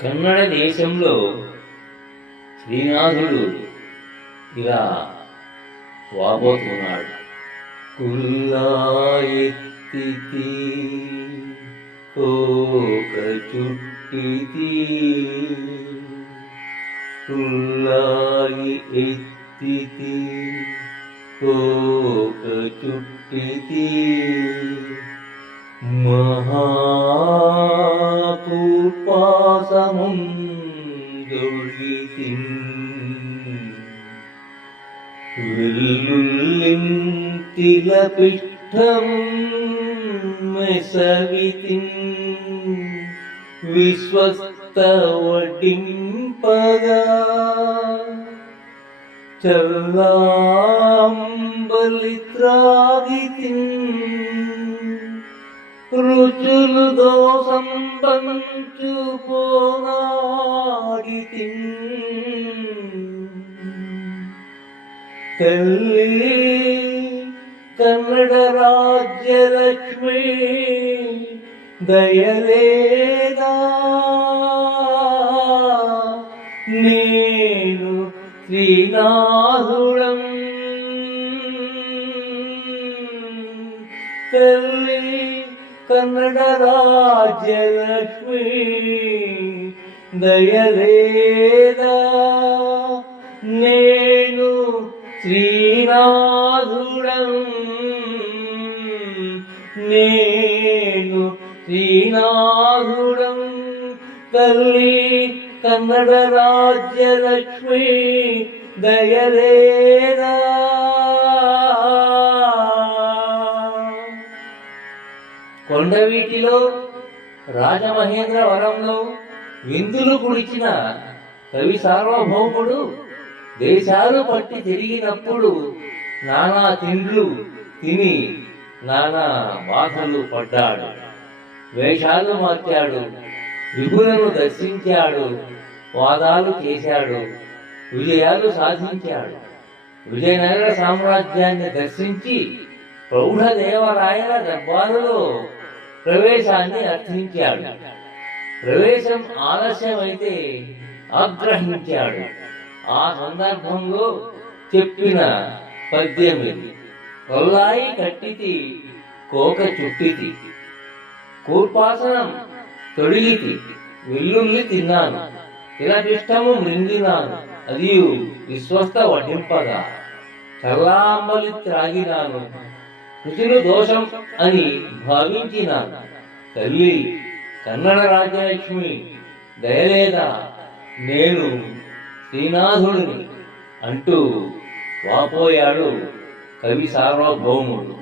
కన్నడ దేశంలో శ్రీనాథుడు ఇలా వాపోతున్నాడు. కుల్లా ఎత్తితి కోక చుట్టితి, కుల్లాయి ఎత్తితి కోక చుట్టితి, మహాకూపాసముందొழிతిన్ వెల్లుల్లింతిలపిష్టం మెసవితిన్ విశ్వస్తవడింపగా చల్లాంబలిత్రాగితిన్ రుచులు దోషం పంచు పోనాడితిన్ తల్లి కన్నడ రాజ్యలక్ష్మి దయలేదా, నేను శ్రీనాథుడం తల్లి కన్నడ రాజ్యలక్ష్మి దయలేదా, నేను శ్రీనాథుడం, నేను శ్రీనాథుడం తల్లి కన్నడ రాజ్యలక్ష్మి దయలేదా. కొండవీటిలో రాజమహేంద్రవరంలో విందులు కుడిచిన కవి సార్వభౌముడు దేశాలు పట్టి తిరిగినప్పుడు నానా తిండ్లు తిని నానా బాధలు పడ్డాడు. వేషాలు మార్చాడు, విభులను దర్శించాడు, వాదాలు చేశాడు, విజయాలు సాధించాడు. విజయనగర సామ్రాజ్యాన్ని దర్శించి ప్రౌఢదేవరాయల దర్బారులో ప్రవేశాన్ని అర్థించాడు. ప్రవేశం ఆలస్యమైతే ఆగ్రహించాడు. ఆ సందర్భంలో చెప్పిన పద్యం ఇది. కొల్లాయి కట్టితి కోక చుట్టితి, కూర్పాసనం తొడిగితి వెల్లుల్లి తిన్నాను, తిలపిష్టము మృంగినాను అది విశ్వస్త వడ్డింపగా, చల్లాంబలి త్రాగినాను, రుచులు దోషం అని భావించినాను. తల్లి కన్నడ రాజ్యలక్ష్మి దయలేదా, నేను శ్రీనాథుడిని అంటూ వాపోయాడు కవి సార్వభౌముడు.